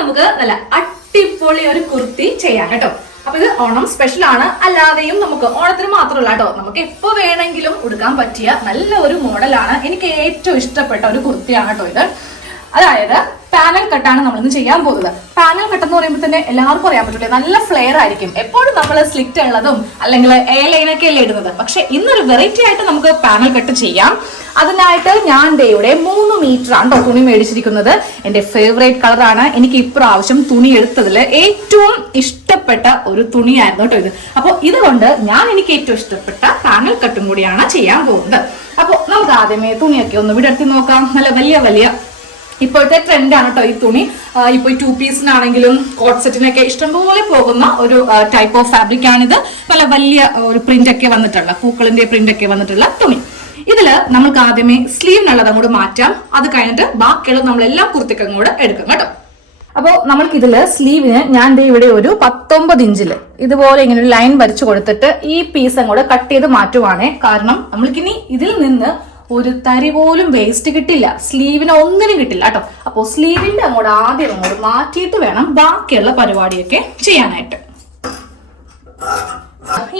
നമുക്ക് നല്ല അടിപൊളി ഒരു കുർത്തി ചെയ്യാം കേട്ടോ. അപ്പൊ ഇത് ഓണം സ്പെഷ്യൽ ആണ്, അല്ലാതെയും നമുക്ക് ഓണത്തിന് മാത്രമല്ല കേട്ടോ, നമുക്ക് എപ്പോ വേണമെങ്കിലും ഉടുക്കാൻ പറ്റിയ നല്ല ഒരു മോഡലാണ്. എനിക്ക് ഏറ്റവും ഇഷ്ടപ്പെട്ട ഒരു കുർത്തിയാണ് കേട്ടോ ഇത്. അതായത് പാനൽ കട്ടാണ് നമ്മൾ ഇന്ന് ചെയ്യാൻ പോകുന്നത്. പാനൽ കട്ട് എന്ന് പറയുമ്പോൾ തന്നെ എല്ലാവർക്കും അറിയാൻ പറ്റില്ലേ, നല്ല ഫ്ലെയർ ആയിരിക്കും. എപ്പോഴും നമ്മൾ സ്ലിറ്റ് ഉള്ളതും അല്ലെങ്കിൽ എ ലൈനൊക്കെ അല്ലേ ഇടുന്നത്. പക്ഷെ ഇന്നൊരു വെറൈറ്റി ആയിട്ട് നമുക്ക് പാനൽ കട്ട് ചെയ്യാം. അതിനായിട്ട് ഞാൻ ഡേയുടെ 3 മീറ്റർ ആണ് കേട്ടോ തുണി മേടിച്ചിരിക്കുന്നത്. എന്റെ ഫേവറേറ്റ് കളറാണ്. എനിക്ക് ഇപ്രാവശ്യം തുണി എടുത്തതിൽ ഏറ്റവും ഇഷ്ടപ്പെട്ട ഒരു തുണിയായിരുന്നു കേട്ടോ ഇത്. അപ്പോൾ ഇതുകൊണ്ട് എനിക്ക് ഏറ്റവും ഇഷ്ടപ്പെട്ട പാനൽ കട്ടും കൂടിയാണ് ചെയ്യാൻ പോകുന്നത്. അപ്പോൾ നമുക്ക് ആദ്യമേ തുണിയൊക്കെ ഒന്ന് വിടർത്തി നോക്കാം. നല്ല വലിയ ഇപ്പോഴത്തെ ട്രെൻഡാണ് കേട്ടോ ഈ തുണി. ഇപ്പോൾ 2 പീസിനാണെങ്കിലും കോട്ട് സെറ്റിനൊക്കെ ഇഷ്ടംപോലെ പോകുന്ന ഒരു ടൈപ്പ് ഓഫ് ഫാബ്രിക് ആണിത്. പല വലിയ ഒരു പ്രിന്റ് ഒക്കെ വന്നിട്ടുള്ള, പൂക്കളിന്റെ പ്രിന്റ് ഒക്കെ വന്നിട്ടുള്ള തുണി. ഇതില് നമുക്ക് ആദ്യമേ സ്ലീവിനുള്ളത് അങ്ങോട്ട് മാറ്റാം. അത് കഴിഞ്ഞിട്ട് ബാക്കിയുള്ള നമ്മളെല്ലാം കുർത്തിക്കും കൂടെ എടുക്കും കേട്ടോ. അപ്പോൾ നമ്മൾക്ക് ഇതില് സ്ലീവിന് ഞാൻ ഇവിടെ ഒരു 19 ഇഞ്ചില് ഇതുപോലെ ഇങ്ങനെ ഒരു ലൈൻ വരച്ചു കൊടുത്തിട്ട് ഈ പീസ് അങ്ങോട്ട് കട്ട് ചെയ്ത് മാറ്റുവാണേ. കാരണം നമ്മൾക്കിനി ഇതിൽ നിന്ന് ഒരു തരി പോലും വേസ്റ്റ് കിട്ടില്ല, സ്ലീവിന് ഒന്നിനും കിട്ടില്ല കേട്ടോ. അപ്പോൾ സ്ലീവിന്റെ അങ്ങോട്ട് ആദ്യം അങ്ങോട്ട് മാറ്റിയിട്ട് വേണം ബാക്കിയുള്ള പരിപാടിയൊക്കെ ചെയ്യാനായിട്ട്.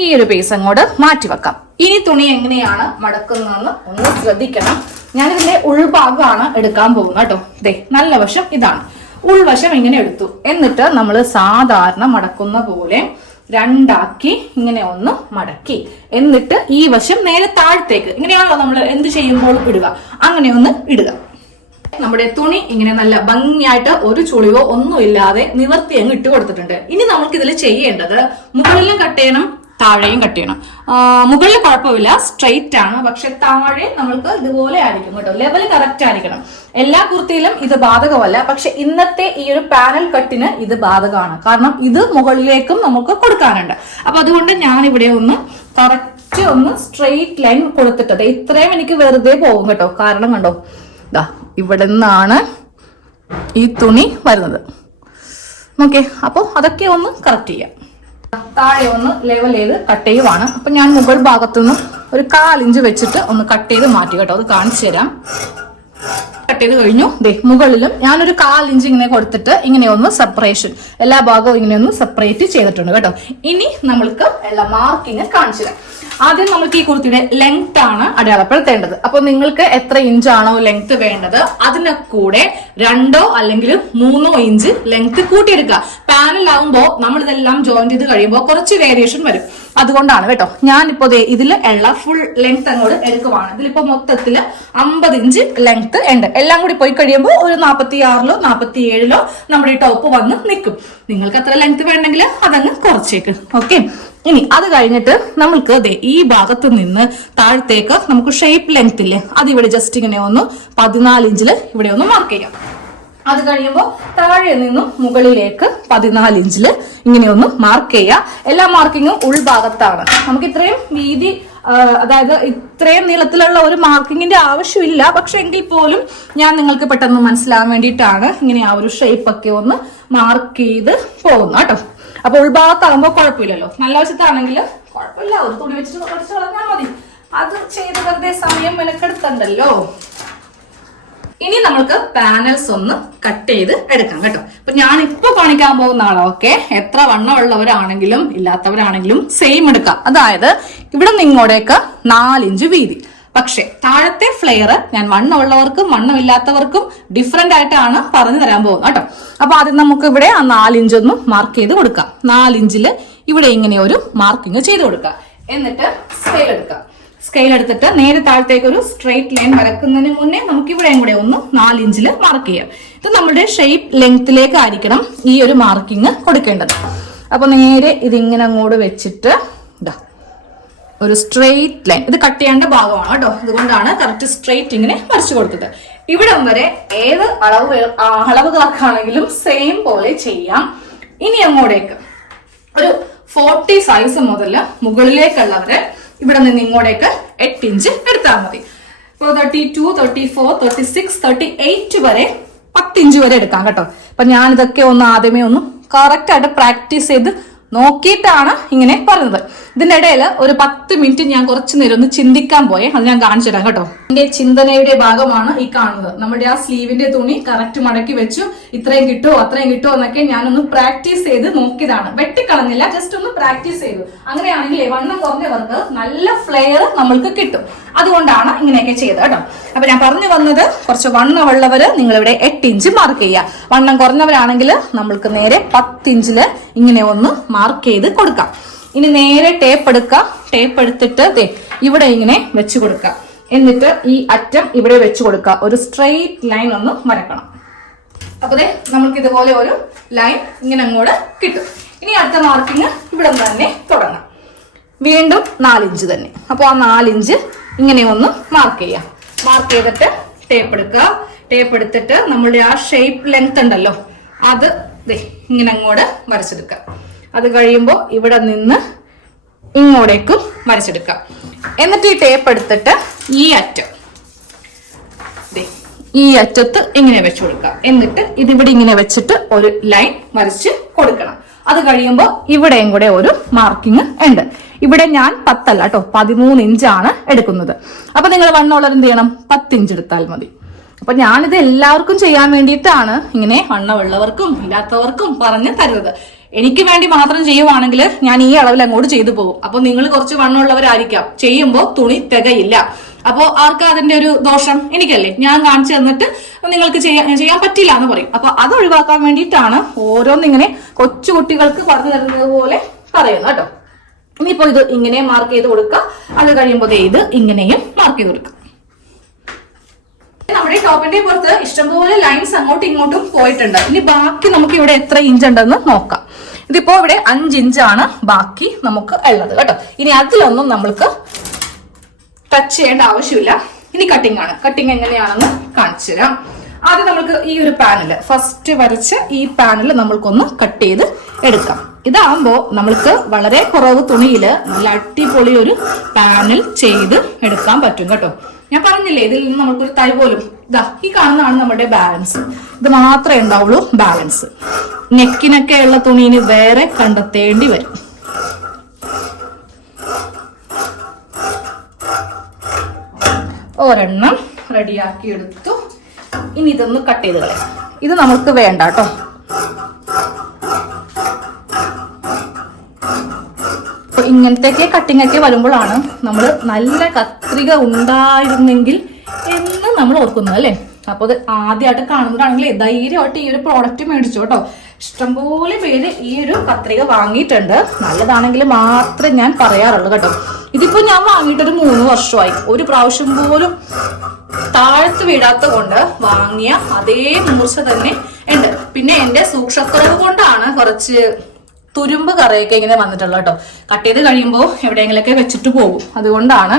ഈ ഒരു പീസ് അങ്ങോട്ട് മാറ്റി വെക്കാം. ഇനി തുണി എങ്ങനെയാണ് മടക്കുന്നതെന്ന് ഒന്ന് ശ്രദ്ധിക്കണം. ഞാനിതിന്റെ ഉൾഭാഗമാണ് എടുക്കാൻ പോകുന്നത് കേട്ടോ. ദേ നല്ല വശം ഇതാണ്, ഉൾവശം ഇങ്ങനെ എടുത്തു. എന്നിട്ട് നമ്മൾ സാധാരണ മടക്കുന്ന പോലെ രണ്ടാക്കി ഇങ്ങനെ ഒന്ന് മടക്കി, എന്നിട്ട് ഈ വശം നേരെ താഴത്തേക്ക്, ഇങ്ങനെയാണല്ലോ നമ്മൾ എന്ത് ചെയ്യുമ്പോൾ ഇടുക, അങ്ങനെ ഒന്ന് ഇടുക. നമ്മുടെ തുണി ഇങ്ങനെ നല്ല ഭംഗിയായിട്ട് ഒരു ചുളിവോ ഒന്നും ഇല്ലാതെ നിവർത്തി അങ്ങ് ഇട്ട് കൊടുത്തിട്ടുണ്ട്. ഇനി നമുക്ക് ഇതിൽ ചെയ്യേണ്ടത് മുകളിലും കട്ട് ചെയ്യണം, താഴെയും കട്ട് ചെയ്യണം. മുകളിൽ കുഴപ്പമില്ല, സ്ട്രെയിറ്റ് ആണ്. പക്ഷെ താഴെ നമ്മൾക്ക് ഇതുപോലെ ആയിരിക്കും കേട്ടോ, ലെവൽ കറക്റ്റ് ആയിരിക്കണം. എല്ലാ കുർത്തിയിലും ഇത് ബാധകമല്ല, പക്ഷെ ഇന്നത്തെ ഈ ഒരു പാനൽ കട്ടിന് ഇത് ബാധകമാണ്. കാരണം ഇത് മുകളിലേക്കും നമുക്ക് കൊടുക്കാനുണ്ട്. അപ്പൊ അതുകൊണ്ട് ഞാൻ ഇവിടെ ഒന്ന് കറക്റ്റ് ഒന്ന് സ്ട്രെയിറ്റ് ലൈൻ കൊടുത്തിട്ടത് ഇത്രയും എനിക്ക് വെറുതെ പോകും കേട്ടോ. കാരണം കണ്ടോ, ഇതാ ഇവിടെ നിന്നാണ് ഈ തുണി വരുന്നത്. ഓക്കെ, അപ്പൊ അതൊക്കെ ഒന്ന് കറക്റ്റ് ചെയ്യാം. താഴെ ഒന്ന് ലെവൽ ചെയ്ത് കട്ട് ചെയ്യുവാണ്. അപ്പൊ ഞാൻ മുകൾ ഭാഗത്തുനിന്ന് ഒരു 1/4 ഇഞ്ച് വെച്ചിട്ട് ഒന്ന് കട്ട് ചെയ്ത് മാറ്റി കേട്ടോ. അത് കാണിച്ചു തരാം. കട്ട് ചെയ്ത് കഴിഞ്ഞു. ദേ മുകളിലും ഞാനൊരു 1/4 ഇഞ്ച് ഇങ്ങനെ കൊടുത്തിട്ട് ഇങ്ങനെ ഒന്ന് സെപ്പറേഷൻ, എല്ലാ ഭാഗവും ഇങ്ങനെ ഒന്ന് സെപ്പറേറ്റ് ചെയ്തിട്ടുണ്ട് കേട്ടോ. ഇനി നമ്മൾക്ക് എല്ലാ മാർക്കിങ് കാണിച്ചു തരാം. ആദ്യം നമുക്ക് ഈ കുർത്തിയുടെ ലെങ്ത് ആണ് അടയാളപ്പെടുത്തേണ്ടത്. അപ്പൊ നിങ്ങൾക്ക് എത്ര ഇഞ്ചാണോ ലെങ്ത് വേണ്ടത് അതിനെ കൂടെ 2 അല്ലെങ്കിൽ 3 ഇഞ്ച് ലെങ്ത് കൂട്ടിയെടുക്കുക. പാനലാവുമ്പോ നമ്മൾ ഇതെല്ലാം ജോയിൻ ചെയ്ത് കഴിയുമ്പോൾ കുറച്ച് വേരിയേഷൻ വരും. അതുകൊണ്ടാണ് കേട്ടോ. ഞാനിപ്പോ ഇതിൽ ഉള്ള ഫുൾ ലെങ്ത് അങ്ങോട്ട് എടുക്കുവാണ്. ഇതിലിപ്പോ മൊത്തത്തില് 50 ഇഞ്ച് ലെങ്ത് ഉണ്ട്. എല്ലാം കൂടി പോയി കഴിയുമ്പോൾ ഒരു 46ലോ 47ലോ നമ്മുടെ ഈ ടോപ്പ് വന്ന് നിൽക്കും. നിങ്ങൾക്ക് എത്ര ലെങ്ത് വേണമെങ്കിൽ അതങ്ങ് കുറച്ചേക്ക്. ഓക്കെ, ഇനി അത് കഴിഞ്ഞിട്ട് നമ്മൾക്ക് ഈ ഭാഗത്ത് നിന്ന് താഴത്തേക്ക് നമുക്ക് ഷേപ്പ് ലെങ്ത് ഇല്ലേ, അത് ഇവിടെ ജസ്റ്റ് ഇങ്ങനെ ഒന്ന് 14 ഇഞ്ചില് ഇവിടെ ഒന്ന് മാർക്ക് ചെയ്യാം. അത് കഴിയുമ്പോൾ താഴെ നിന്നും മുകളിലേക്ക് 14 ഇഞ്ചില് ഇങ്ങനെ ഒന്ന് മാർക്ക് ചെയ്യാം. എല്ലാ മാർക്കിങ്ങും ഉൾഭാഗത്താണ്. നമുക്ക് ഇത്രയും വീതി, അതായത് ഇത്രയും നീളത്തിലുള്ള ഒരു മാർക്കിങ്ങിന്റെ ആവശ്യമില്ല. പക്ഷെ എങ്കിൽ പോലും ഞാൻ നിങ്ങൾക്ക് പെട്ടെന്ന് മനസ്സിലാകാൻ വേണ്ടിയിട്ടാണ് ഇങ്ങനെ ആ ഒരു ഷേപ്പ് ഒക്കെ ഒന്ന് മാർക്ക് ചെയ്ത് പോകുന്നത് കേട്ടോ. അപ്പൊ ഉൾഭാഗത്താകുമ്പോ കുഴപ്പമില്ലല്ലോ. നല്ല വശത്താണെങ്കിൽ കുഴപ്പമില്ല, ഒരു തുണി വെച്ചിട്ട് കുറച്ച് കളഞ്ഞാൽ മതി. അത് ചെയ്ത് വെറുതെ സമയം മെനക്കെടുത്തണ്ടല്ലോ. ഇനി നമ്മൾക്ക് പാനൽസ് ഒന്ന് കട്ട് ചെയ്ത് എടുക്കാം കേട്ടോ. അപ്പൊ ഞാൻ ഇപ്പൊ കാണിക്കാൻ പോകുന്ന ആളൊക്കെ എത്ര വണ്ണമുള്ളവരാണെങ്കിലും ഇല്ലാത്തവരാണെങ്കിലും സെയിം എടുക്കാം. അതായത് ഇവിടെ നിങ്ങോടേക്ക് 4 ഇഞ്ച് വീതി. പക്ഷെ താഴത്തെ ഫ്ലെയർ ഞാൻ വണ്ണമുള്ളവർക്കും വണ്ണമില്ലാത്തവർക്കും ഡിഫറെന്റ് ആയിട്ടാണ് പറഞ്ഞു തരാൻ പോകുന്നത് കേട്ടോ. അപ്പൊ ആദ്യം നമുക്ക് ഇവിടെ ആ 4 ഇഞ്ച് ഒന്ന് മാർക്ക് ചെയ്ത് കൊടുക്കാം. 4 ഇഞ്ചില് ഇവിടെ ഇങ്ങനെ ഒരു മാർക്കിങ് ചെയ്ത് കൊടുക്കാം. എന്നിട്ട് സ്കെയിൽ എടുക്കാം. സ്കെയിൽ എടുത്തിട്ട് നേരെ താഴത്തേക്ക് ഒരു സ്ട്രെയിറ്റ് ലൈൻ വരക്കുന്നതിന് മുന്നേ നമുക്ക് ഇവിടെയും കൂടെ ഒന്ന് 4 ഇഞ്ചില് മാർക്ക് ചെയ്യാം. ഇത് നമ്മുടെ ഷേപ്പ് ലെങ്ത്തിലേക്ക് ആയിരിക്കണം ഈ ഒരു മാർക്കിങ് കൊടുക്കേണ്ടത്. അപ്പൊ നേരെ ഇതിങ്ങനെ അങ്ങോട്ട് വെച്ചിട്ട് ഇതാ ഒരു സ്ട്രെയിറ്റ് ലൈൻ, ഇത് കട്ട് ചെയ്യേണ്ട ഭാഗമാണ് കേട്ടോ. അതുകൊണ്ടാണ് കറക്റ്റ് സ്ട്രെയിറ്റ് ഇങ്ങനെ വരച്ചു കൊടുത്തത്. ഇവിടം വരെ ഏത് അളവുകാർക്കാണെങ്കിലും സെയിം പോലെ ചെയ്യാം. ഇനി അങ്ങോട്ടേക്ക് ഒരു 40 സൈസ് മുതൽ മുകളിലേക്കുള്ളവരെ ഇവിടെ നിന്ന് ഇങ്ങോട്ടേക്ക് 8 ഇഞ്ച് എടുത്താൽ മതി. ഇപ്പോൾ 32, 34, 36, 38 വരെ 10 ഇഞ്ച് വരെ എടുക്കാം കേട്ടോ. അപ്പൊ ഞാനിതൊക്കെ ഒന്ന് ആദ്യമേ ഒന്ന് കറക്റ്റ് ആയിട്ട് പ്രാക്ടീസ് ചെയ്ത് നോക്കിയിട്ടാണ് ഇങ്ങനെ പറയുന്നത്. ഇതിന്റെ ഇടയിൽ ഒരു 10 മിനിറ്റ് ഞാൻ കുറച്ചു നേരം ഒന്ന് ചിന്തിക്കാൻ പോയെ. അത് ഞാൻ കാണിച്ചു തരാം കേട്ടോ. എന്റെ ചിന്തനയുടെ ഭാഗമാണ് ഈ കാണുന്നത്. നമ്മുടെ ആ സ്ലീവിന്റെ തുണി കറക്റ്റ് മടക്കി വെച്ചു. ഇത്രയും കിട്ടുമോ അത്രയും കിട്ടുമോ എന്നൊക്കെ ഞാനൊന്ന് പ്രാക്ടീസ് ചെയ്ത് നോക്കിയതാണ്. വെട്ടിക്കളഞ്ഞില്ല, ജസ്റ്റ് ഒന്ന് പ്രാക്ടീസ് ചെയ്തു. അങ്ങനെയാണെങ്കിൽ വണ്ണം കുറഞ്ഞവർക്ക് നല്ല ഫ്ലെയർ നമ്മൾക്ക് കിട്ടും. അതുകൊണ്ടാണ് ഇങ്ങനെയൊക്കെ ചെയ്തത് കേട്ടോ. അപ്പൊ ഞാൻ പറഞ്ഞു വന്നത്, കുറച്ച് വണ്ണമുള്ളവര് നിങ്ങളിവിടെ 8 ഇഞ്ച് മാർക്ക് ചെയ്യുക. വണ്ണം കുറഞ്ഞവരാണെങ്കിൽ നമ്മൾക്ക് നേരെ 10 ഇഞ്ചില് ഇങ്ങനെ ഒന്ന് മാർക്ക് ചെയ്ത് കൊടുക്കാം. ഇനി നേരെ ടേപ്പ് എടുക്കുക. ടേപ്പ് എടുത്തിട്ട് ഇവിടെ ഇങ്ങനെ വെച്ച് കൊടുക്കുക. എന്നിട്ട് ഈ അറ്റം ഇവിടെ വെച്ച് കൊടുക്കുക. ഒരു സ്ട്രെയിറ്റ് ലൈൻ ഒന്ന് വരക്കണം. അപ്പൊ നമുക്ക് ഇതുപോലെ ഒരു ലൈൻ ഇങ്ങനെ അങ്ങോട്ട് കിട്ടും. ഇനി അടുത്ത മാർക്കിങ് ഇവിടെ തന്നെ തുടങ്ങാം. വീണ്ടും 4 ഇഞ്ച് തന്നെ. അപ്പൊ ആ 4 ഇഞ്ച് ഇങ്ങനെ ഒന്ന് മാർക്ക് ചെയ്യാം. മാർക്ക് ചെയ്തിട്ട് ടേപ്പ് എടുക്കുക. ടേപ്പ് എടുത്തിട്ട് നമ്മളുടെ ആ ഷേപ്പ് ലെങ്ത് ഉണ്ടല്ലോ, അത് ഇങ്ങനെ അങ്ങോട്ട് വരച്ചെടുക്കുക. അത് കഴിയുമ്പോൾ ഇവിടെ നിന്ന് ഇങ്ങോട്ടേക്കും വരച്ചെടുക്കുക. എന്നിട്ട് ഈ ടേപ്പ് എടുത്തിട്ട് ഈ അറ്റത്ത് ഇങ്ങനെ വെച്ച് കൊടുക്കുക. എന്നിട്ട് ഇതിവിടെ ഇങ്ങനെ വെച്ചിട്ട് ഒരു ലൈൻ വരച്ച് കൊടുക്കണം. അത് കഴിയുമ്പോൾ ഇവിടെയും കൂടെ ഒരു മാർക്കിങ് ഉണ്ട്. ഇവിടെ ഞാൻ 10 അല്ല കേട്ടോ, 13 ഇഞ്ചാണ് എടുക്കുന്നത്. അപ്പൊ നിങ്ങൾ വണ്ണമുള്ളവർ എന്ത് ചെയ്യണം? 10 ഇഞ്ച് എടുത്താൽ മതി. അപ്പൊ ഞാനിത് എല്ലാവർക്കും ചെയ്യാൻ വേണ്ടിയിട്ടാണ് ഇങ്ങനെ വണ്ണമുള്ളവർക്കും ഇല്ലാത്തവർക്കും പറഞ്ഞു തരുന്നത്. എനിക്ക് വേണ്ടി മാത്രം ചെയ്യുവാണെങ്കിൽ ഞാൻ ഈ അളവിൽ അങ്ങോട്ട് ചെയ്തു പോകും. അപ്പൊ നിങ്ങൾ കുറച്ച് വണ്ണമുള്ളവരായിരിക്കാം, ചെയ്യുമ്പോൾ തുണി തികയില്ല. അപ്പോ ആർക്കാ അതിന്റെ ഒരു ദോഷം? എനിക്കല്ലേ. ഞാൻ കാണിച്ചു തന്നിട്ട് നിങ്ങൾക്ക് ചെയ്യാൻ പറ്റില്ല എന്ന് പറയും. അപ്പൊ അത് ഒഴിവാക്കാൻ വേണ്ടിയിട്ടാണ് ഓരോന്നിങ്ങനെ കൊച്ചു കുട്ടികൾക്ക് പറഞ്ഞു തരുന്നത് പോലെ പറയുന്നത് കേട്ടോ. ഇനിയിപ്പോ ഇത് ഇങ്ങനെ മാർക്ക് ചെയ്ത് കൊടുക്കുക. അത് കഴിയുമ്പോൾ ഇത് ഇങ്ങനെയും മാർക്ക് ചെയ്ത് കൊടുക്കുക. നമ്മുടെ ടോപ്പിന്റെ പുറത്ത് ഇഷ്ടംപോലെ ലൈൻസ് അങ്ങോട്ടും ഇങ്ങോട്ടും പോയിട്ടുണ്ട്. ഇനി ബാക്കി നമുക്ക് ഇവിടെ എത്ര ഇഞ്ച് ഉണ്ടെന്ന് നോക്കാം. ഇതിപ്പോ ഇവിടെ 5 ഇഞ്ചാണ് ബാക്കി നമുക്ക് ഉള്ളത് കേട്ടോ. ഇനി അതിലൊന്നും നമ്മൾക്ക് ടച്ച് ചെയ്യേണ്ട ആവശ്യമില്ല. ഇനി കട്ടിംഗ് ആണ്. കട്ടിംഗ് എങ്ങനെയാണെന്ന് കാണിച്ചു തരാം. ആദ്യം നമുക്ക് ഈ ഒരു പാനൽ, ഫസ്റ്റ് വരച്ച ഈ പാനൽ നമ്മൾക്കൊന്ന് കട്ട് ചെയ്ത് എടുക്കാം. ഇതാകുമ്പോ നമ്മൾക്ക് വളരെ കുറവ് തുണിയില് നല്ല അടിപൊളി ഒരു പാനൽ ചെയ്ത് എടുക്കാൻ പറ്റും കേട്ടോ. ഞാൻ പറഞ്ഞില്ലേ, ഇതിൽ നിന്ന് നമ്മൾക്കൊരു തൈ പോലും ഈ കാണുന്നതാണ് നമ്മുടെ ബാലൻസ്. ഇത് മാത്രമേ ഉണ്ടാവുള്ളൂ ബാലൻസ്. നെക്കിനൊക്കെ ഉള്ള തുണിന് വേറെ കണ്ടെത്തേണ്ടി വരും. ഒരെണ്ണം റെഡിയാക്കി എടുത്തു. ഇനി ഇതൊന്ന് കട്ട് ചെയ്ത് കളയാം. ഇത് നമുക്ക് വേണ്ട കേട്ടോ. ഇങ്ങനത്തെ കട്ടിംഗ് ഒക്കെ വരുമ്പോഴാണ് നമ്മൾ നല്ല കത്രിക ഉണ്ടായിരുന്നെങ്കിൽ എന്ന് നമ്മൾ ഓർക്കുന്നത് അല്ലേ. അപ്പൊ അത് ആദ്യമായിട്ട് കാണുന്നതാണെങ്കിൽ ധൈര്യമായിട്ട് ഈ ഒരു പ്രോഡക്റ്റ് മേടിച്ചു കേട്ടോ. ഇഷ്ടംപോലെ പേര് ഈ ഒരു കത്രിക വാങ്ങിയിട്ടുണ്ട്. നല്ലതാണെങ്കിൽ മാത്രമേ ഞാൻ പറയാറുള്ളൂ കേട്ടോ. ഇതിപ്പോ ഞാൻ വാങ്ങിയിട്ടൊരു 3 വർഷമായി. ഒരു പ്രാവശ്യം പോലും താഴ്ത്ത് വീഴാത്ത കൊണ്ട് വാങ്ങിയ അതേ മൂർച്ച തന്നെ ഉണ്ട്. പിന്നെ എന്റെ സൂക്ഷ്മക്കുറവ് കൊണ്ടാണ് കുറച്ച് തുരുമ്പ് കറയൊക്കെ ഇങ്ങനെ വന്നിട്ടുള്ളത് കേട്ടോ. കട്ട് ചെയ്ത് കഴിയുമ്പോൾ എവിടെയെങ്കിലൊക്കെ വെച്ചിട്ട് പോകും. അതുകൊണ്ടാണ്.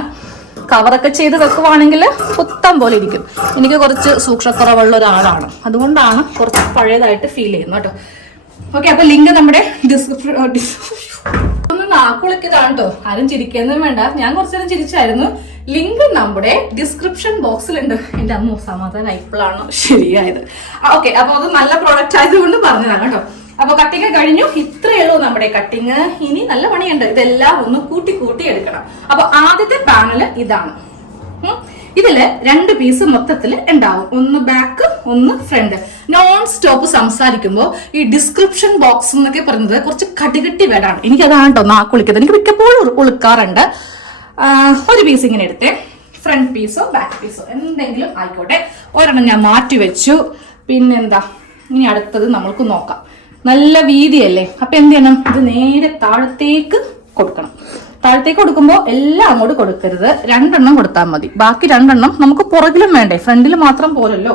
കവറൊക്കെ ചെയ്ത് വെക്കുവാണെങ്കിൽ പുത്തം പോലെ ഇരിക്കും. എനിക്ക് കുറച്ച് സൂക്ഷ്മക്കുറവുള്ള ഒരാളാണ്. അതുകൊണ്ടാണ് കുറച്ച് പഴയതായിട്ട് ഫീൽ ചെയ്യുന്നത് കേട്ടോ. ഓക്കെ, അപ്പൊ ലിങ്ക് നമ്മുടെ ഒന്ന് നാക്കുളക്കിയതാണ് കേട്ടോ. ആരും ചിരിക്കുന്നതും വേണ്ട. ഞാൻ കുറച്ചു നേരം ചിരിച്ചായിരുന്നു. ലിങ്ക് നമ്മുടെ ഡിസ്ക്രിപ്ഷൻ ബോക്സിലുണ്ട്. എന്റെ അമ്മ സമാധാനം ഇപ്പോഴാണ് ശരിയായത്. ഓക്കെ, അപ്പൊ അത് നല്ല പ്രോഡക്റ്റ് ആയതുകൊണ്ട് പറഞ്ഞതാണ് കേട്ടോ. അപ്പൊ കട്ടിങ് കഴിഞ്ഞു. ഇത്രയേ ഉള്ളൂ നമ്മുടെ കട്ടിങ്. ഇനി നല്ല പണിയുണ്ട്. ഇതെല്ലാം ഒന്ന് കൂട്ടി എടുക്കണം. അപ്പൊ ആദ്യത്തെ പാനൽ ഇതാണ്. ഇതില് 2 പീസ് മൊത്തത്തിൽ ഉണ്ടാവും. ഒന്ന് ബാക്ക്, ഒന്ന് ഫ്രണ്ട്. നോൺ സ്റ്റോപ്പ് സംസാരിക്കുമ്പോൾ ഈ ഡിസ്ക്രിപ്ഷൻ ബോക്സ് എന്നൊക്കെ പറയുന്നത് കുറച്ച് കടികട്ടി വേടാണ്. എനിക്കതാണ് കേട്ടോ നാക്കുളിക്കുന്നത്. എനിക്ക് മിക്കപ്പോഴും ഉളുക്കാറുണ്ട്. ഒരു പീസ് ഇങ്ങനെ എടുത്തേ. ഫ്രണ്ട് പീസോ ബാക്ക് പീസോ എന്തെങ്കിലും ആയിക്കോട്ടെ. ഒരെണ്ണം ഞാൻ മാറ്റി വെച്ചു. പിന്നെന്താ, ഇനി അടുത്തത് നമ്മൾക്ക് നോക്കാം. നല്ല വീതിയല്ലേ. അപ്പൊ എന്ത് ചെയ്യണം? ഇത് നേരെ താഴത്തേക്ക് കൊടുക്കണം. താഴത്തേക്ക് കൊടുക്കുമ്പോൾ എല്ലാം അങ്ങോട്ട് കൊടുക്കരുത്. 2 എണ്ണം കൊടുത്താൽ മതി. ബാക്കി 2 എണ്ണം നമുക്ക് പുറകിലും വേണ്ടേ, ഫ്രണ്ടിൽ മാത്രം പോരല്ലോ.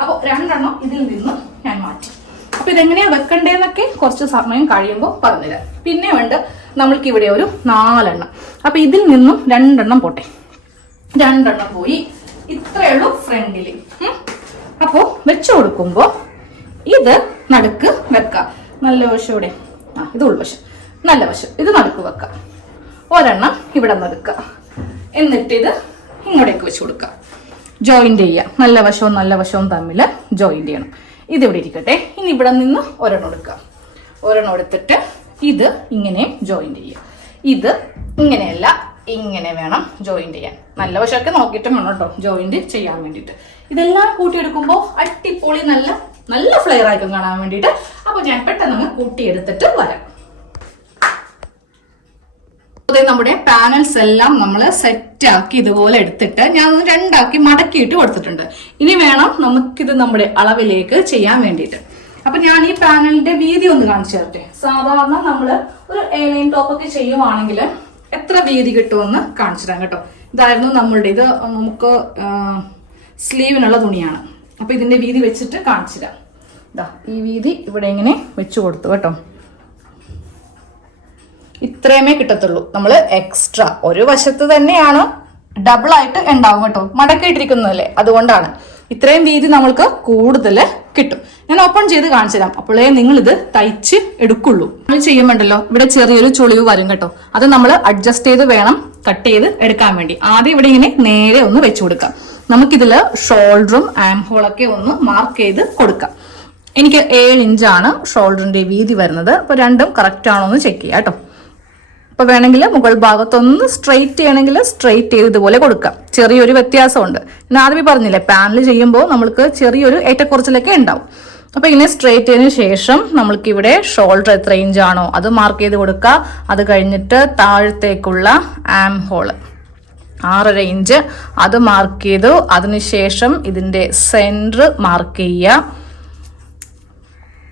അപ്പൊ 2 എണ്ണം ഇതിൽ നിന്ന് ഞാൻ മാറ്റി. അപ്പൊ ഇതെങ്ങനെയാ വെക്കണ്ടേന്നൊക്കെ കുറച്ച് സമയം കഴിയുമ്പോൾ പറഞ്ഞുതരാം. പിന്നെ വേണ്ട നമ്മൾക്ക് ഇവിടെ ഒരു 4 എണ്ണം. അപ്പൊ ഇതിൽ നിന്നും 2 എണ്ണം പോട്ടെ. 2 എണ്ണം പോയി. ഇത്രയുള്ളൂ ഫ്രണ്ടില്. അപ്പോ വെച്ചു കൊടുക്കുമ്പോ ഇത് നടുക്ക് വെക്കാം. നല്ല വശം ഇവിടെ, ഇത് ഉൾവശം, നല്ല വശം ഇത് നടുക്ക് വെക്കാം. ഒരെണ്ണം ഇവിടെ നടുക്കുക. എന്നിട്ട് ഇത് ഇങ്ങോട്ടേക്ക് വെച്ച് കൊടുക്കുക. ജോയിന്റ് ചെയ്യാം. നല്ല വശവും തമ്മിൽ ജോയിന്റ് ചെയ്യണം. ഇതിവിടെ ഇരിക്കട്ടെ. ഇനി ഇവിടെ നിന്ന് ഒരെണ്ണം എടുക്കുക. ഒരെണ്ണം എടുത്തിട്ട് ഇത് ഇങ്ങനെ ജോയിന്റ് ചെയ്യുക. ഇത് ഇങ്ങനെയല്ല, ഇങ്ങനെ വേണം ജോയിന്റ് ചെയ്യാൻ. നല്ല വശമൊക്കെ നോക്കിയിട്ട് വേണം കേട്ടോ ജോയിന്റ് ചെയ്യാൻ വേണ്ടിയിട്ട്. ഇതെല്ലാം കൂട്ടിയെടുക്കുമ്പോൾ അടിപൊളി നല്ല നല്ല ഫ്ലെയർ ആയിരിക്കും കാണാൻ വേണ്ടിയിട്ട്. അപ്പൊ ഞാൻ പെട്ടെന്ന് കൂട്ടിയെടുത്തിട്ട് വരാം. നമ്മുടെ പാനൽസ് എല്ലാം നമ്മൾ സെറ്റ് ആക്കി ഇതുപോലെ എടുത്തിട്ട് ഞാൻ രണ്ടാക്കി മടക്കിയിട്ട് കൊടുത്തിട്ടുണ്ട്. ഇനി വേണം നമുക്കിത് നമ്മുടെ അളവിലേക്ക് ചെയ്യാൻ വേണ്ടിയിട്ട്. അപ്പൊ ഞാൻ ഈ പാനലിന്റെ വീതി ഒന്ന് കാണിച്ചു തരട്ടെ. സാധാരണ നമ്മള് ഒരു എയർലൈൻ ടോപ്പ് ഒക്കെ ചെയ്യുവാണെങ്കിൽ എത്ര വീതി കിട്ടുമെന്ന് കാണിച്ചു തരാം കേട്ടോ. ഇതായിരുന്നു നമ്മളുടെ, ഇത് നമുക്ക് സ്ലീവിനുള്ള തുണിയാണ്. അപ്പൊ ഇതിന്റെ വീതി വെച്ചിട്ട് കാണിച്ചു തരാം. ഇതാ ഈ വീതി ഇവിടെ ഇങ്ങനെ വെച്ചു കൊടുത്തു കേട്ടോ. ഇത്രയുമേ കിട്ടത്തുള്ളൂ. നമ്മൾ എക്സ്ട്രാ ഒരു വശത്ത് തന്നെയാണ് ഡബിൾ ആയിട്ട് ഉണ്ടാവും കേട്ടോ, മടക്കിയിട്ടിരിക്കുന്നതല്ലേ, അതുകൊണ്ടാണ് ഇത്രയും വീതി നമ്മൾക്ക് കൂടുതൽ കിട്ടും. ഞാൻ ഓപ്പൺ ചെയ്ത് കാണിച്ചു തരാം, അപ്പോഴേ നിങ്ങൾ ഇത് തയ്ച്ച് എടുക്കുള്ളൂ. നമ്മൾ ചെയ്യുമ്പോണ്ടല്ലോ ഇവിടെ ചെറിയൊരു ചുളിവ് വരും കേട്ടോ. അത് നമ്മൾ അഡ്ജസ്റ്റ് ചെയ്ത് വേണം കട്ട് ചെയ്ത് എടുക്കാൻ വേണ്ടി. ആദ്യം ഇവിടെ ഇങ്ങനെ നേരെ ഒന്ന് വെച്ചു കൊടുക്കാം. നമുക്കിതില് ഷോൾഡറും ആം ഹോളൊക്കെ ഒന്ന് മാർക്ക് ചെയ്ത് കൊടുക്കാം. എനിക്ക് 7 ഇഞ്ചാണ് ഷോൾഡറിന്റെ വീതി വരുന്നത്. അപ്പൊ രണ്ടും കറക്റ്റ് ആണോ എന്ന് ചെക്ക് ചെയ്യാം കേട്ടോ. അപ്പൊ വേണമെങ്കിൽ മുകൾ ഭാഗത്തൊന്ന് സ്ട്രെയിറ്റ് ചെയ്യണമെങ്കിൽ സ്ട്രെയിറ്റ് ചെയ്ത് ഇതുപോലെ കൊടുക്കാം. ചെറിയൊരു വ്യത്യാസമുണ്ട്. ഞാൻ ആദ്യമേ പറഞ്ഞില്ലേ, പാനൽ ചെയ്യുമ്പോൾ നമ്മൾക്ക് ചെറിയൊരു ഏറ്റക്കുറച്ചിലൊക്കെ ഉണ്ടാവും. അപ്പൊ ഇങ്ങനെ സ്ട്രെയിറ്റ് ചെയ്തതിനു ശേഷം നമ്മൾക്ക് ഇവിടെ ഷോൾഡർ എത്ര ഇഞ്ചാണോ അത് മാർക്ക് ചെയ്ത് കൊടുക്കുക. അത് കഴിഞ്ഞിട്ട് താഴത്തേക്കുള്ള ആം ഹോള് 6.5 ഇഞ്ച് അത് മാർക്ക് ചെയ്തു. അതിനുശേഷം ഇതിന്റെ സെന്റർ മാർക്ക് ചെയ്യുക.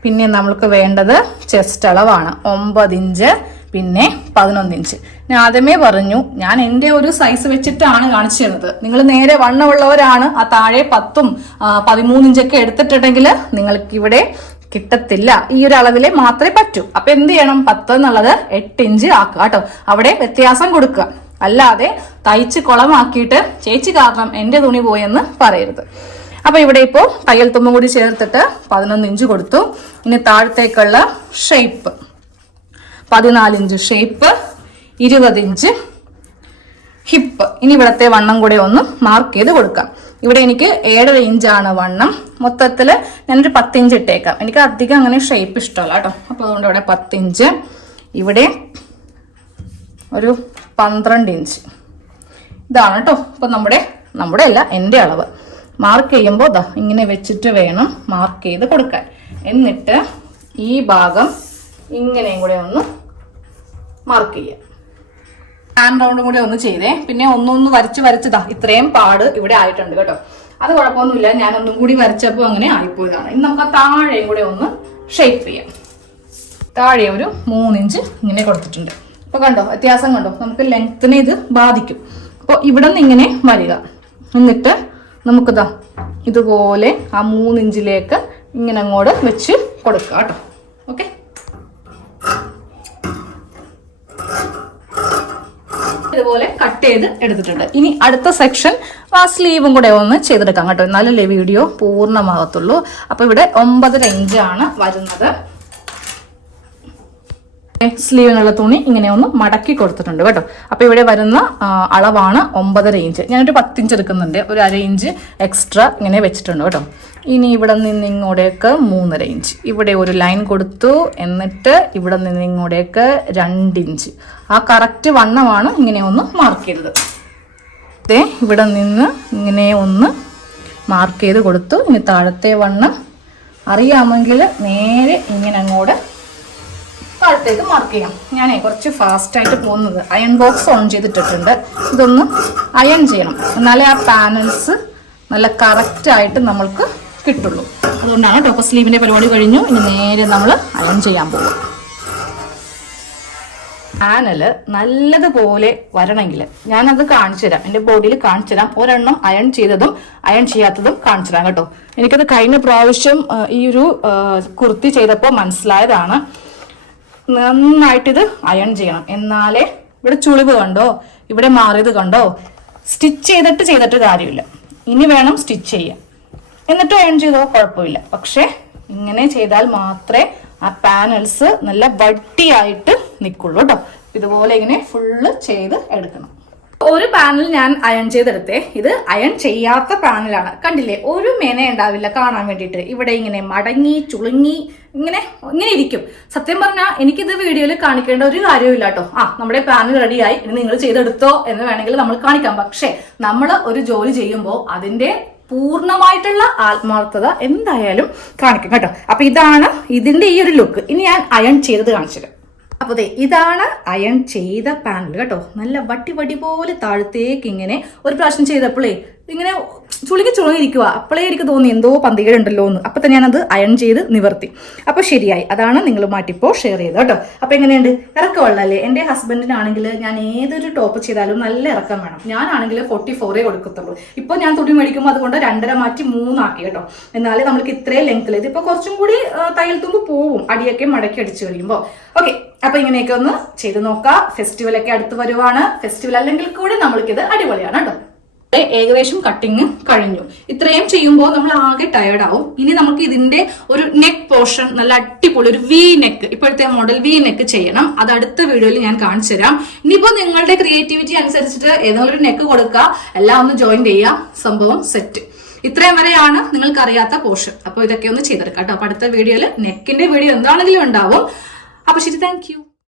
പിന്നെ നമ്മൾക്ക് വേണ്ടത് ചെസ്റ്റ് അളവാണ് 9 ഇഞ്ച്, പിന്നെ 11 ഇഞ്ച്. ഞാൻ ആദ്യമേ പറഞ്ഞു, ഞാൻ എൻ്റെ ഒരു സൈസ് വെച്ചിട്ടാണ് കാണിച്ചു തരുന്നത്. നിങ്ങൾ നേരെ വണ്ണമുള്ളവരാണ് ആ താഴെ 10ഉം 13 ഇഞ്ചൊക്കെ എടുത്തിട്ടുണ്ടെങ്കിൽ നിങ്ങൾക്ക് ഇവിടെ കിട്ടത്തില്ല. ഈ ഒരു അളവിലെ മാത്രമേ പറ്റൂ. അപ്പൊ എന്ത് ചെയ്യണം, 10 എന്നുള്ളത് 8 ഇഞ്ച് ആക്കുക കേട്ടോ. അവിടെ വ്യത്യാസം കൊടുക്കുക. അല്ലാതെ തയ്ച്ച് കുളമാക്കിയിട്ട് ചേച്ചി കാരണം എന്റെ തുണി പോയെന്ന് പറയരുത്. അപ്പൊ ഇവിടെ ഇപ്പോ തയ്യൽ തുമ്പും കൂടി ചേർത്തിട്ട് 11 ഇഞ്ച് കൊടുത്തു. ഇനി താഴത്തേക്കുള്ള shape 14 inch shape, 20 inch hip. ഇനി ഇവിടത്തെ വണ്ണം കൂടെ ഒന്ന് മാർക്ക് ചെയ്ത് കൊടുക്കാം. ഇവിടെ എനിക്ക് 7.5 ഇഞ്ചാണ് വണ്ണം. മൊത്തത്തില് ഞാനൊരു 10 ഇഞ്ച് ഇട്ടേക്കാം. എനിക്ക് അധികം അങ്ങനെ ഷേപ്പ് ഇഷ്ടമല്ല കേട്ടോ. അപ്പൊ അതുകൊണ്ട് ഇവിടെ 10 ഇഞ്ച്, ഇവിടെ ഒരു 12 ഇഞ്ച്. ഇതാണ് കേട്ടോ ഇപ്പൊ നമ്മുടെ അല്ല എൻ്റെ അളവ്. മാർക്ക് ചെയ്യുമ്പോൾ ദാ ഇങ്ങനെ വെച്ചിട്ട് വേണം മാർക്ക് ചെയ്ത് കൊടുക്കാൻ. എന്നിട്ട് ഈ ഭാഗം ഇങ്ങനെയും കൂടെ ഒന്ന് മാർക്ക് ചെയ്യാം. ഹാൻഡ് റൗണ്ടും കൂടെ ഒന്ന് ചെയ്തേ. പിന്നെ ഒന്നൊന്ന് വരച്ചതാ ഇത്രയും പാട് ഇവിടെ ആയിട്ടുണ്ട് കേട്ടോ. അത് കുഴപ്പമൊന്നുമില്ല, ഞാൻ ഒന്നും കൂടി വരച്ചപ്പോൾ അങ്ങനെ ആയിപ്പോയതാണ്. ഇനി നമുക്ക് ആ താഴെയും കൂടെ ഒന്ന് ഷേപ്പ് ചെയ്യാം. താഴെ ഒരു 3 ഇഞ്ച് ഇങ്ങനെ കൊടുത്തിട്ടുണ്ട്. അപ്പൊ കണ്ടോ വ്യത്യാസം കണ്ടോ, നമുക്ക് ലെങ്ത്തിനെ ഇത് ബാധിക്കും. അപ്പോൾ ഇവിടെ നിന്ന് ഇങ്ങനെ വരിക. എന്നിട്ട് നമുക്കിതാ ഇതുപോലെ ആ 3 ഇഞ്ചിലേക്ക് ഇങ്ങനെ അങ്ങോട്ട് വെച്ച് കൊടുക്കുക കേട്ടോ. ഓക്കെ, ഇതുപോലെ കട്ട് ചെയ്ത് എടുത്തിട്ടുണ്ട്. ഇനി അടുത്ത സെക്ഷൻ ആ സ്ലീവും കൂടെ ഒന്ന് ചെയ്തെടുക്കാം കേട്ടോ, എന്നാലല്ലേ വീഡിയോ പൂർണ്ണമാകത്തുള്ളൂ. അപ്പൊ ഇവിടെ 9.5 ഇഞ്ചാണ് വരുന്നത്. സ്ലീവിനുള്ള തുണി ഇങ്ങനെ ഒന്ന് മടക്കി കൊടുത്തിട്ടുണ്ട് കേട്ടോ. അപ്പൊ ഇവിടെ വരുന്ന അളവാണ് 9.5 ഇഞ്ച്. ഞാനൊരു 10 ഇഞ്ച് എടുക്കുന്നുണ്ട്, ഒരു 1/2 ഇഞ്ച് എക്സ്ട്രാ ഇങ്ങനെ വെച്ചിട്ടുണ്ട് കേട്ടോ. ഇനി ഇവിടെ നിന്ന് ഇങ്ങോട്ടേക്ക് 3.5 ഇഞ്ച് ഇവിടെ ഒരു ലൈൻ കൊടുത്തു. എന്നിട്ട് ഇവിടെ നിന്ന് ഇങ്ങോട്ടേക്ക് 2 ഇഞ്ച്. ആ കറക്റ്റ് വണ്ണമാണ് ഇങ്ങനെ ഒന്ന് മാർക്ക് ചെയ്തത്. ഇവിടെ നിന്ന് ഇങ്ങനെ ഒന്ന് മാർക്ക് ചെയ്ത് കൊടുത്തു. ഇനി താഴത്തെ വണ്ണം അറിയാമെങ്കിൽ നേരെ ഇങ്ങനെ അങ്ങോട്ട് താഴത്തേക്ക് മാർക്ക് ചെയ്യാം. ഞാനേ കുറച്ച് ഫാസ്റ്റ് ആയിട്ട് പോകുന്നത് അയൺ ബോക്സ് ഓൺ ചെയ്തിട്ടിട്ടുണ്ട്. ഇതൊന്ന് അയൺ ചെയ്യണം, എന്നാലേ ആ പാനൽസ് നല്ല കറക്റ്റ് ആയിട്ട് നമ്മൾക്ക് കിട്ടുള്ളൂ. അതുകൊണ്ടാണ് ടോപ്പ് സ്ലീവിന്റെ പരിപാടി കഴിഞ്ഞു. ഇനി നേരെ നമ്മൾ അയൺ ചെയ്യാൻ പോകും. പാനല് നല്ലതുപോലെ വരണമെങ്കിൽ ഞാനത് കാണിച്ചു തരാം, എൻ്റെ ബോഡിയിൽ കാണിച്ചു തരാം. ഒരെണ്ണം അയൺ ചെയ്തതും അയൺ ചെയ്യാത്തതും കാണിച്ചു തരാം കേട്ടോ. എനിക്കത് കഴിഞ്ഞ പ്രാവശ്യം ഈ ഒരു കുർത്തി ചെയ്തപ്പോൾ മനസ്സിലായതാണ്. നന്നായിട്ടിത് അയൺ ചെയ്യണം, എന്നാലേ ഇവിടെ ചുളിവ് കണ്ടോ, ഇവിടെ മാറിയത് കണ്ടോ. സ്റ്റിച്ച് ചെയ്തിട്ട് കാര്യമില്ല, ഇനി വേണം സ്റ്റിച്ച് ചെയ്യാൻ. എന്നിട്ട് അയൺ ചെയ്തോ കുഴപ്പമില്ല. പക്ഷെ ഇങ്ങനെ ചെയ്താൽ മാത്രമേ ആ പാനൽസ് നല്ല വട്ടിയായിട്ട് നിൽക്കുള്ളൂ കേട്ടോ. ഇതുപോലെ ഇങ്ങനെ ഫുള്ള് ചെയ്ത് എടുക്കണം. ഒരു പാനൽ ഞാൻ അയൺ ചെയ്തെടുത്തേ. ഇത് അയൺ ചെയ്യാത്ത പാനലാണ്. കണ്ടില്ലേ, ഒരു മെന ഉണ്ടാവില്ല കാണാൻ വേണ്ടിയിട്ട്. ഇവിടെ ഇങ്ങനെ മടങ്ങി ചുളുങ്ങി ഇങ്ങനെ ഇരിക്കും. സത്യം പറഞ്ഞാൽ എനിക്കിത് വീഡിയോയിൽ കാണിക്കേണ്ട ഒരു കാര്യമില്ല കേട്ടോ. നമ്മുടെ പാനൽ റെഡിയായി, ഇനി നിങ്ങൾ ചെയ്തെടുത്തോ എന്ന് വേണമെങ്കിൽ നമ്മൾ കാണിക്കാം. പക്ഷെ നമ്മൾ ഒരു ജോലി ചെയ്യുമ്പോൾ അതിന്റെ പൂർണ്ണമായിട്ടുള്ള ആത്മാർത്ഥത എന്തായാലും കാണിക്കും കേട്ടോ. അപ്പൊ ഇതാണ് ഇതിന്റെ ഈ ഒരു ലുക്ക്. ഇനി ഞാൻ അയൺ ചെയ്തത് കാണിച്ചത്. അപ്പൊ ഇതാണ് അയൺ ചെയ്ത പാനൽ കേട്ടോ. നല്ല വടി പോലെ താഴത്തേക്ക് ഇങ്ങനെ ഒരു പ്രാവശ്യം ചെയ്തപ്പോഴേ ഇങ്ങനെ ചുളുങ്ങിയിരിക്കുക. അപ്പോഴേ എനിക്ക് തോന്നി എന്തോ പന്തികേടുണ്ടല്ലോ എന്ന്. അപ്പൊ തന്നെ ഞാനത് അയൺ ചെയ്ത് നിവർത്തി. അപ്പൊ ശരിയായി. അതാണ് നിങ്ങളുമായിട്ടിപ്പോ ഷെയർ ചെയ്തത് കേട്ടോ. അപ്പൊ എങ്ങനെയുണ്ട്? ഇറക്കമുള്ളല്ലേ? എന്റെ ഹസ്ബൻഡിനാണെങ്കിൽ ഞാൻ ഏതൊരു ടോപ്പ് ചെയ്താലും നല്ല ഇറക്കം വേണം. ഞാനാണെങ്കിൽ 44 കൊടുക്കത്തുള്ളൂ. ഇപ്പൊ ഞാൻ തുണി മേടിക്കുമ്പോൾ അതുകൊണ്ട് 2.5 മാറ്റി 3 ആക്കി കേട്ടോ. എന്നാലേ നമ്മൾക്ക് ഇത്രയും ലെങ്ത്തിൽ ഇതിപ്പോ കുറച്ചും കൂടി തയ്യൽ തുമ്പ് പോവും, അടിയൊക്കെ മടക്കി അടിച്ചു കഴിയുമ്പോ. ഓക്കെ, അപ്പൊ ഇങ്ങനെയൊക്കെ ഒന്ന് ചെയ്ത് നോക്കാം. ഫെസ്റ്റിവൽ ഒക്കെ അടുത്ത് വരുവാണ്. ഫെസ്റ്റിവൽ അല്ലെങ്കിൽ കൂടി നമ്മൾക്കിത് അടിപൊളിയാണ് കേട്ടോ. ഏകദേശം കട്ടിങ് കഴിഞ്ഞു. ഇത്രയും ചെയ്യുമ്പോൾ നമ്മൾ ആകെ ടയർഡ് ആവും. ഇനി നമുക്ക് ഇതിന്റെ ഒരു നെക്ക് പോർഷൻ നല്ല അടിപൊളി ഒരു വി നെക്ക്, ഇപ്പോഴത്തെ മോഡൽ വി നെക്ക് ചെയ്യണം. അത് അടുത്ത വീഡിയോയിൽ ഞാൻ കാണിച്ചു തരാം. ഇനിയിപ്പോ നിങ്ങളുടെ ക്രിയേറ്റിവിറ്റി അനുസരിച്ചിട്ട് ഏതെങ്കിലും ഒരു നെക്ക് കൊടുക്കുക, എല്ലാം ഒന്ന് ജോയിൻ ചെയ്യാം, സംഭവം സെറ്റ്. ഇത്രയും വരെയാണ് നിങ്ങൾക്ക് അറിയാത്ത പോർഷൻ. അപ്പൊ ഇതൊക്കെ ഒന്ന് ചെയ്തെടുക്കാം കേട്ടോ. അപ്പൊ അടുത്ത വീഡിയോയിൽ നെക്കിന്റെ വീഡിയോ എന്താണെങ്കിലും ഉണ്ടാവും. അപ്പൊ ശരി, താങ്ക് യു.